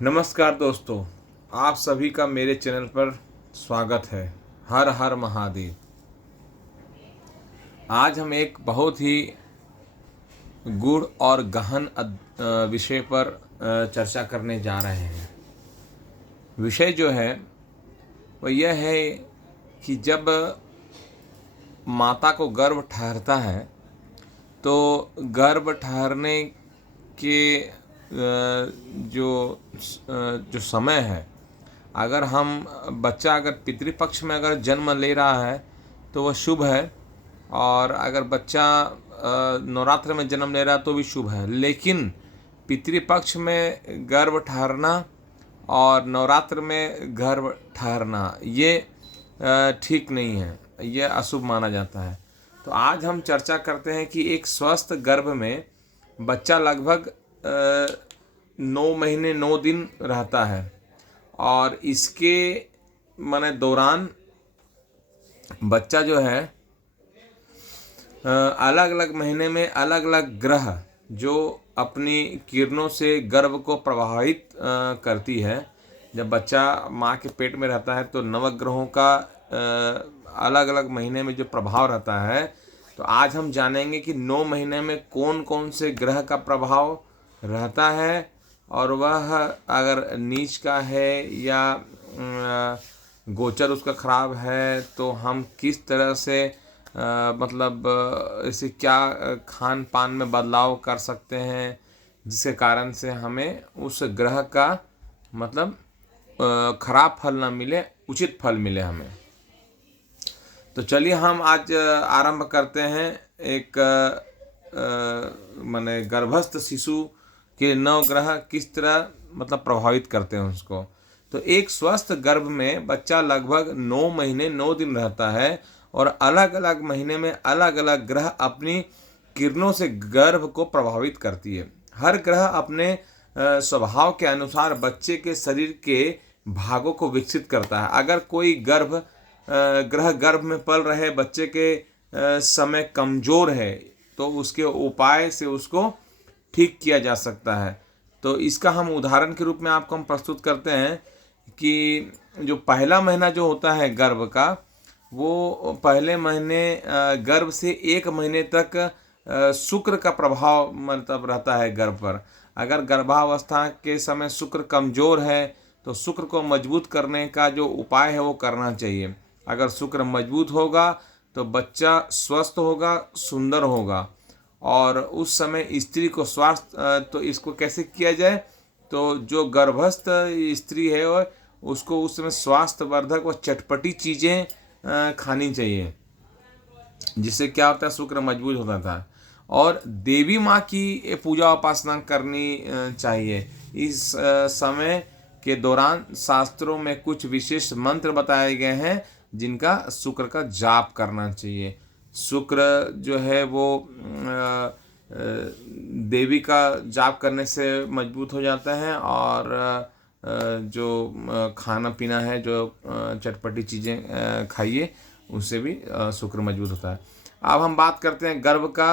नमस्कार दोस्तों, आप सभी का मेरे चैनल पर स्वागत है। हर हर महादेव। आज हम एक बहुत ही गूढ़ और गहन विषय पर चर्चा करने जा रहे हैं। विषय जो है वह यह है कि जब माता को गर्भ ठहरता है तो गर्भ ठहरने के जो समय है, अगर बच्चा अगर पितृपक्ष में अगर जन्म ले रहा है तो वह शुभ है, और अगर बच्चा नवरात्र में जन्म ले रहा है तो भी शुभ है। लेकिन पितृपक्ष में गर्भ ठहरना और नवरात्र में गर्भ ठहरना ये ठीक नहीं है, ये अशुभ माना जाता है। तो आज हम चर्चा करते हैं कि एक स्वस्थ गर्भ में बच्चा लगभग 9 महीने 9 दिन रहता है, और इसके दौरान बच्चा जो है अलग अलग महीने में अलग अलग ग्रह जो अपनी किरणों से गर्भ को प्रभावित करती है। जब बच्चा माँ के पेट में रहता है तो नवग्रहों का अलग अलग महीने में जो प्रभाव रहता है, तो आज हम जानेंगे कि 9 महीने में कौन कौन से ग्रह का प्रभाव रहता है, और वह अगर नीच का है या गोचर उसका खराब है तो हम किस तरह से इसे क्या खान पान में बदलाव कर सकते हैं, जिसके कारण से हमें उस ग्रह का खराब फल ना मिले, उचित फल मिले हमें। तो चलिए हम आज आरंभ करते हैं एक गर्भस्थ शिशु के 9 ग्रह किस तरह प्रभावित करते हैं उसको। तो एक स्वस्थ गर्भ में बच्चा लगभग 9 महीने 9 दिन रहता है, और अलग अलग महीने में अलग अलग ग्रह अपनी किरणों से गर्भ को प्रभावित करती है। हर ग्रह अपने स्वभाव के अनुसार बच्चे के शरीर के भागों को विकसित करता है। अगर कोई ग्रह गर्भ में पल रहे बच्चे के समय कमजोर है तो उसके उपाय से उसको ठीक किया जा सकता है। तो इसका हम उदाहरण के रूप में आपको हम प्रस्तुत करते हैं कि जो पहला महीना जो होता है गर्भ का, वो पहले महीने गर्भ से 1 महीने तक शुक्र का प्रभाव रहता है गर्भ पर। अगर गर्भावस्था के समय शुक्र कमजोर है तो शुक्र को मजबूत करने का जो उपाय है वो करना चाहिए। अगर शुक्र मजबूत होगा तो बच्चा स्वस्थ होगा, सुंदर होगा। और उस समय स्त्री को स्वास्थ्य, तो इसको कैसे किया जाए, तो जो गर्भस्थ स्त्री है उसको उस समय स्वास्थ्यवर्धक व चटपटी चीज़ें खानी चाहिए, जिससे क्या होता है, शुक्र मजबूत होता था। और देवी माँ की पूजा उपासना करनी चाहिए। इस समय के दौरान शास्त्रों में कुछ विशेष मंत्र बताए गए हैं जिनका शुक्र का जाप करना चाहिए। शुक्र जो है वो देवी का जाप करने से मजबूत हो जाता है, और जो खाना पीना है, जो चटपटी चीज़ें खाइए, उससे भी शुक्र मजबूत होता है। अब हम बात करते हैं गर्भ का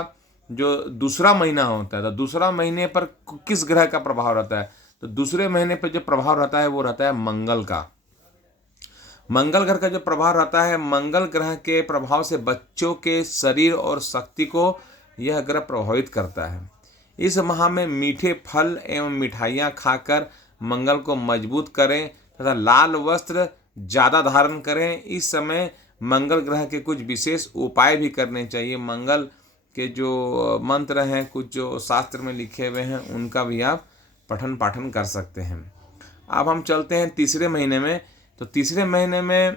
जो दूसरा महीना होता है, तो दूसरा महीने पर किस ग्रह का प्रभाव रहता है। तो दूसरे महीने पर जो प्रभाव रहता है वो रहता है मंगल का। मंगल ग्रह का जो प्रभाव रहता है, मंगल ग्रह के प्रभाव से बच्चों के शरीर और शक्ति को यह ग्रह प्रभावित करता है। इस माह में मीठे फल एवं मिठाइयाँ खाकर मंगल को मजबूत करें तथा लाल वस्त्र ज़्यादा धारण करें। इस समय मंगल ग्रह के कुछ विशेष उपाय भी करने चाहिए। मंगल के जो मंत्र हैं, कुछ जो शास्त्र में लिखे हुए हैं, उनका भी आप पठन पाठन कर सकते हैं। अब हम चलते हैं तीसरे महीने में। तो तीसरे महीने में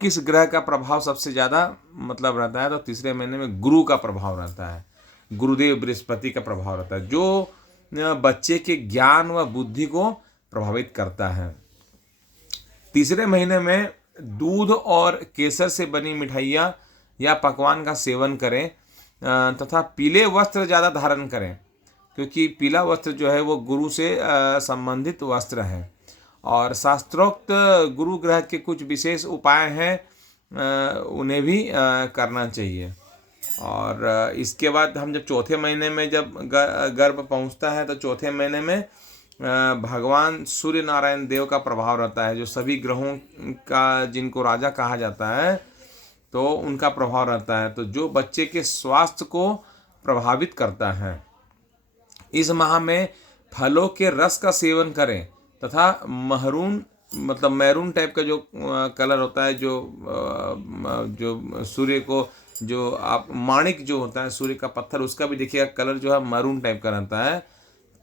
किस ग्रह का प्रभाव सबसे ज़्यादा रहता है, तो तीसरे महीने में गुरु का प्रभाव रहता है। गुरुदेव बृहस्पति का प्रभाव रहता है, जो बच्चे के ज्ञान व बुद्धि को प्रभावित करता है। तीसरे महीने में दूध और केसर से बनी मिठाइयाँ या पकवान का सेवन करें तथा पीले वस्त्र ज़्यादा धारण करें, क्योंकि पीला वस्त्र जो है वो गुरु से संबंधित वस्त्र है। और शास्त्रोक्त गुरु ग्रह के कुछ विशेष उपाय हैं, उन्हें भी करना चाहिए। और इसके बाद हम जब चौथे महीने में जब गर्भ पहुंचता है, तो चौथे महीने में भगवान सूर्य नारायण देव का प्रभाव रहता है, जो सभी ग्रहों का जिनको राजा कहा जाता है तो उनका प्रभाव रहता है, तो जो बच्चे के स्वास्थ्य को प्रभावित करता है। इस माह में फलों के रस का सेवन करें तथा महरून मतलब मैरून टाइप का जो कलर होता है, जो सूर्य को जो आप माणिक जो होता है सूर्य का पत्थर, उसका भी देखिएगा कलर जो है मैरून टाइप का रहता है,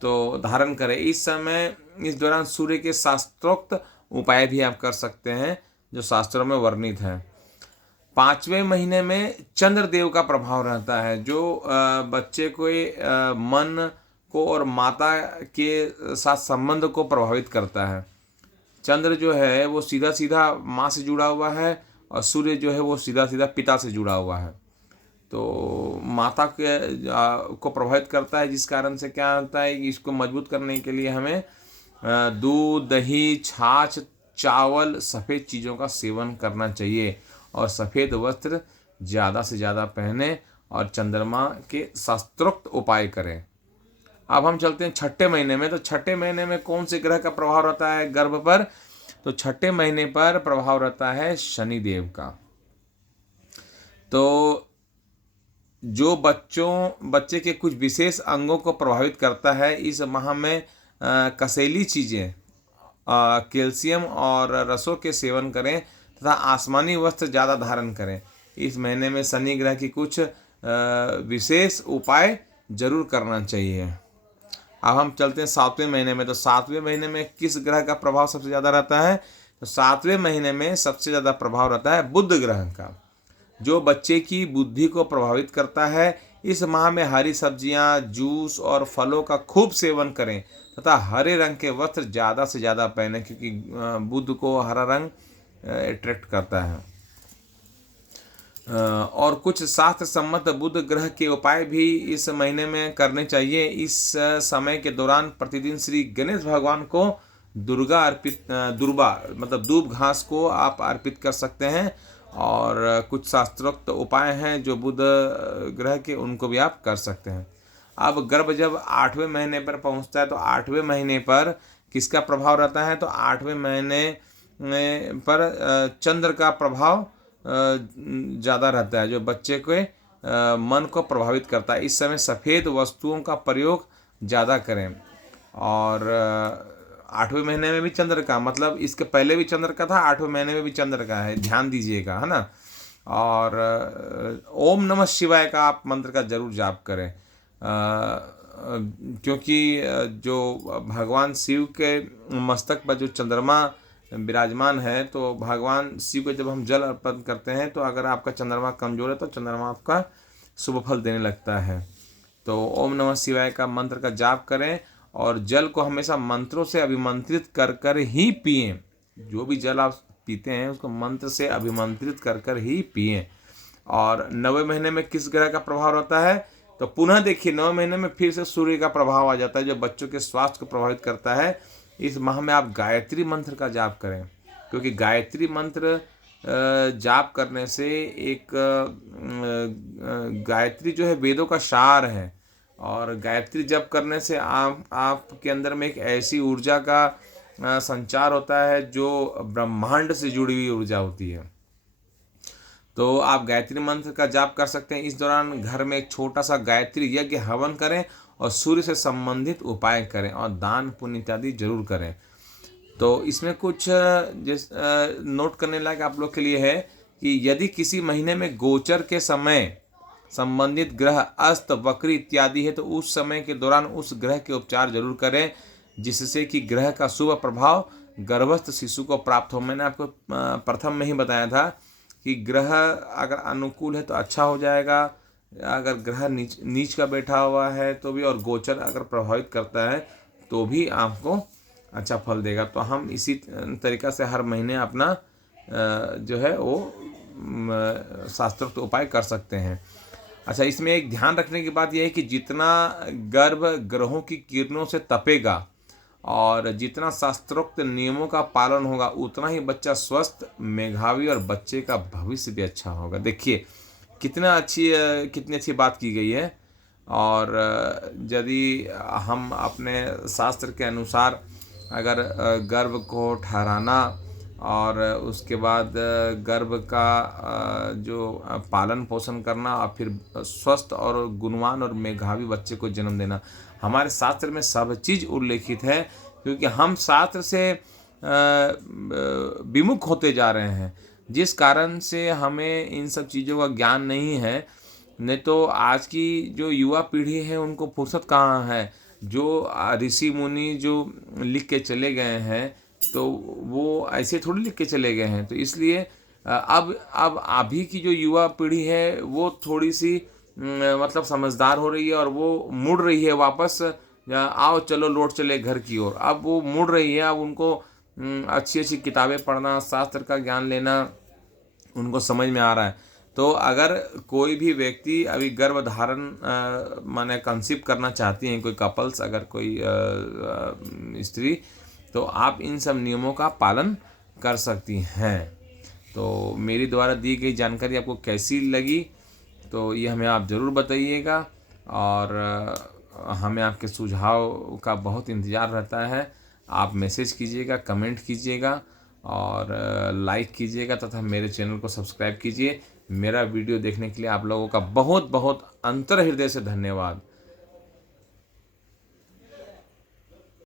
तो धारण करें। इस समय इस दौरान सूर्य के शास्त्रोक्त उपाय भी आप कर सकते हैं जो शास्त्रों में वर्णित है। 5वें महीने में चंद्र देव का प्रभाव रहता है, जो बच्चे को मन को और माता के साथ संबंध को प्रभावित करता है। चंद्र जो है वो सीधा सीधा माँ से जुड़ा हुआ है और सूर्य जो है वो सीधा सीधा पिता से जुड़ा हुआ है, तो माता के को प्रभावित करता है, जिस कारण से क्या होता है कि इसको मजबूत करने के लिए हमें दूध, दही, छाछ, चावल, सफ़ेद चीज़ों का सेवन करना चाहिए और सफ़ेद वस्त्र ज़्यादा से ज़्यादा पहने और चंद्रमा के शास्त्रोक्त उपाय करें। अब हम चलते हैं छठे महीने में। तो छठे महीने में कौन से ग्रह का प्रभाव रहता है गर्भ पर? तो छठे महीने पर प्रभाव रहता है शनि देव का। तो जो बच्चे के कुछ विशेष अंगों को प्रभावित करता है, इस माह में कसेली चीज़ें, कैल्शियम और रसों के सेवन करें तथा आसमानी वस्त्र ज़्यादा धारण करें। इस महीने में शनि ग्रह की कुछ विशेष उपाय जरूर करना चाहिए। अब हम चलते हैं 7वें महीने में। तो 7वें महीने में किस ग्रह का प्रभाव सबसे ज़्यादा रहता है? तो 7वें महीने में सबसे ज़्यादा प्रभाव रहता है बुध ग्रह का, जो बच्चे की बुद्धि को प्रभावित करता है। इस माह में हरी सब्जियां, जूस और फलों का खूब सेवन करें तथा हरे रंग के वस्त्र ज़्यादा से ज़्यादा पहने, क्योंकि बुध को हरा रंग अट्रैक्ट करता है। और कुछ शास्त्र सम्मत बुध ग्रह के उपाय भी इस महीने में करने चाहिए। इस समय के दौरान प्रतिदिन श्री गणेश भगवान को दुर्बा मतलब दूब घास को आप अर्पित कर सकते हैं, और कुछ शास्त्रोक्त उपाय हैं जो बुध ग्रह के, उनको भी आप कर सकते हैं। अब गर्भ जब 8वें महीने पर पहुंचता है तो 8वें महीने पर किसका प्रभाव रहता है? तो 8वें महीने पर चंद्र का प्रभाव ज़्यादा रहता है, जो बच्चे के मन को प्रभावित करता है। इस समय सफ़ेद वस्तुओं का प्रयोग ज़्यादा करें। और 8वें महीने में भी चंद्र का, मतलब इसके पहले भी चंद्र का था, 8वें महीने में भी चंद्र का है, ध्यान दीजिएगा, है ना। और ओम नमः शिवाय का आप मंत्र का जरूर जाप करें, क्योंकि जो भगवान शिव के मस्तक पर जो चंद्रमा विराजमान है, तो भगवान शिव को जब हम जल अर्पण करते हैं तो अगर आपका चंद्रमा कमजोर है तो चंद्रमा आपका शुभ फल देने लगता है। तो ओम नमः शिवाय का मंत्र का जाप करें और जल को हमेशा मंत्रों से अभिमंत्रित कर कर ही पिएं। जो भी जल आप पीते हैं उसको मंत्र से अभिमंत्रित कर कर ही पिएं। और 9वें महीने में किस ग्रह का प्रभाव रहता है? तो पुनः देखिए 9वें महीने में फिर से सूर्य का प्रभाव आ जाता है, जो बच्चों के स्वास्थ्य को प्रभावित करता है। इस माह में आप गायत्री मंत्र का जाप करें, क्योंकि गायत्री मंत्र जाप करने से एक गायत्री जो है वेदों का सार है, और गायत्री जप करने से आपके अंदर में एक ऐसी ऊर्जा का संचार होता है जो ब्रह्मांड से जुड़ी हुई ऊर्जा होती है। तो आप गायत्री मंत्र का जाप कर सकते हैं। इस दौरान घर में एक छोटा सा गायत्री यज्ञ हवन करें और सूर्य से संबंधित उपाय करें और दान पुण्य इत्यादि जरूर करें। तो इसमें कुछ नोट करने लायक आप लोग के लिए है कि यदि किसी महीने में गोचर के समय संबंधित ग्रह अस्त, वक्री इत्यादि है तो उस समय के दौरान उस ग्रह के उपचार जरूर करें, जिससे कि ग्रह का शुभ प्रभाव गर्भस्थ शिशु को प्राप्त हो। मैंने आपको प्रथम में ही बताया था कि ग्रह अगर अनुकूल है तो अच्छा हो जाएगा, अगर ग्रह नीच का बैठा हुआ है तो भी, और गोचर अगर प्रभावित करता है तो भी आपको अच्छा फल देगा। तो हम इसी तरीक़ा से हर महीने अपना जो है वो शास्त्रोक्त उपाय कर सकते हैं। अच्छा, इसमें एक ध्यान रखने की बात यह है कि जितना गर्भ ग्रहों की किरणों से तपेगा और जितना शास्त्रोक्त नियमों का पालन होगा, उतना ही बच्चा स्वस्थ, मेधावी और बच्चे का भविष्य भी अच्छा होगा। देखिए कितनी अच्छी बात की गई है। और यदि हम अपने शास्त्र के अनुसार अगर गर्भ को ठहराना और उसके बाद गर्भ का जो पालन पोषण करना और फिर स्वस्थ और गुणवान और मेधावी बच्चे को जन्म देना, हमारे शास्त्र में सब चीज़ उल्लेखित है। क्योंकि हम शास्त्र से विमुख होते जा रहे हैं, जिस कारण से हमें इन सब चीज़ों का ज्ञान नहीं है। नहीं तो आज की जो युवा पीढ़ी है उनको फुर्सत कहाँ है। जो ऋषि मुनि जो लिख के चले गए हैं तो वो ऐसे थोड़ी लिख के चले गए हैं। तो इसलिए अब अभी की जो युवा पीढ़ी है वो थोड़ी सी मतलब समझदार हो रही है और वो मुड़ रही है वापस, आओ चलो लौट चले घर की ओर। अब वो मुड़ रही है। अब उनको अच्छी अच्छी किताबें पढ़ना, शास्त्र का ज्ञान लेना उनको समझ में आ रहा है। तो अगर कोई भी व्यक्ति अभी गर्भधारण माने कंसीव करना चाहती हैं, कोई कपल्स, अगर कोई स्त्री, तो आप इन सब नियमों का पालन कर सकती हैं। तो मेरी द्वारा दी गई जानकारी आपको कैसी लगी तो ये हमें आप ज़रूर बताइएगा। और हमें आपके सुझाव का बहुत इंतज़ार रहता है। आप मैसेज कीजिएगा, कमेंट कीजिएगा और लाइक कीजिएगा तथा मेरे चैनल को सब्सक्राइब कीजिए। मेरा वीडियो देखने के लिए आप लोगों का बहुत बहुत अंतर्हृदय से धन्यवाद।